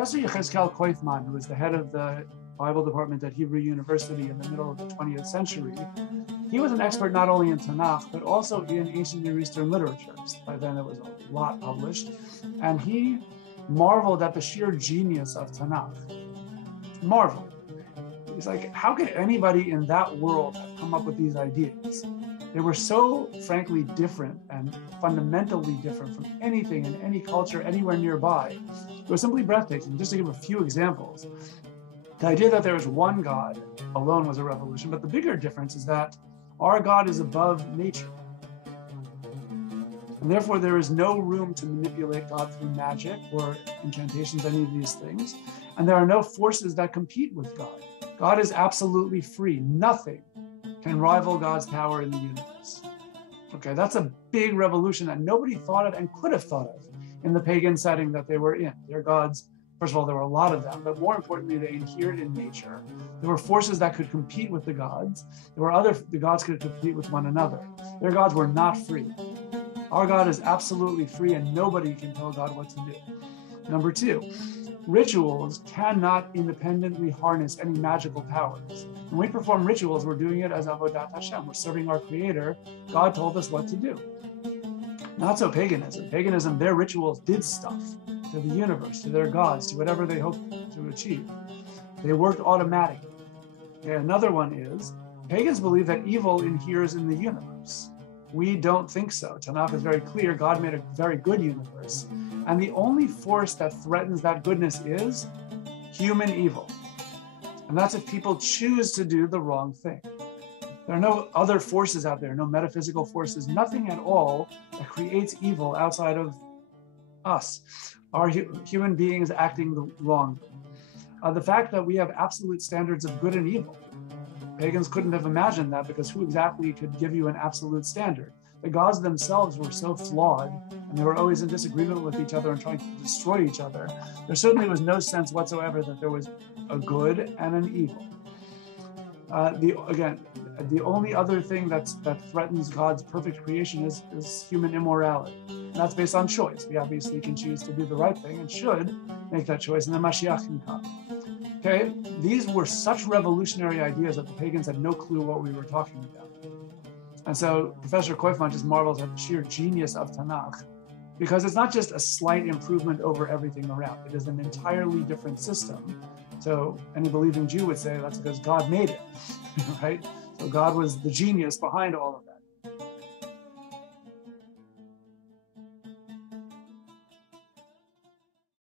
Professor Yechezkel Koifman, who was the head of the Bible department at Hebrew University in the middle of the 20th century, he was an expert not only in Tanakh, but also in ancient Near Eastern literatures. By then there was a lot published. And he marveled at the sheer genius of Tanakh. Marveled. He's like, how could anybody in that world have come up with these ideas? They were so, frankly, different and fundamentally different from anything in any culture anywhere nearby. It was simply breathtaking. Just to give a few examples, the idea that there is one God alone was a revolution, but the bigger difference is that our God is above nature. And therefore, there is no room to manipulate God through magic or incantations, any of these things. And there are no forces that compete with God. God is absolutely free. Nothing can rival God's power in the universe. Okay, that's a big revolution that nobody thought of and could have thought of in the pagan setting that they were in. Their gods, first of all, there were a lot of them, but more importantly, they adhered in nature. There were forces that could compete with the gods. The gods could compete with one another. Their gods were not free. Our God is absolutely free and nobody can tell God what to do. Number two, rituals cannot independently harness any magical powers. When we perform rituals, we're doing it as Avodat Hashem. We're serving our Creator. God told us what to do. Not so paganism. Paganism, their rituals did stuff to the universe, to their gods, to whatever they hoped to achieve. They worked automatically. Okay, another one is, pagans believe that evil inheres in the universe. We don't think so. Tanakh is very clear. God made a very good universe. And the only force that threatens that goodness is human evil. And that's if people choose to do the wrong thing. There are no other forces out there, no metaphysical forces, nothing at all that creates evil outside of us, our human beings acting the wrong. The fact that we have absolute standards of good and evil, pagans couldn't have imagined that, because who exactly could give you an absolute standard? The gods themselves were so flawed, and they were always in disagreement with each other and trying to destroy each other. There certainly was no sense whatsoever that there was a good and an evil. The only other thing that threatens God's perfect creation is human immorality. And that's based on choice. We obviously can choose to do the right thing and should make that choice, and then Mashiach can come. Okay, these were such revolutionary ideas that the pagans had no clue what we were talking about. And so Professor Koifman just marvels at the sheer genius of Tanakh, because it's not just a slight improvement over everything around. It is an entirely different system. So any believing Jew would say that's because God made it, right? So God was the genius behind all of that.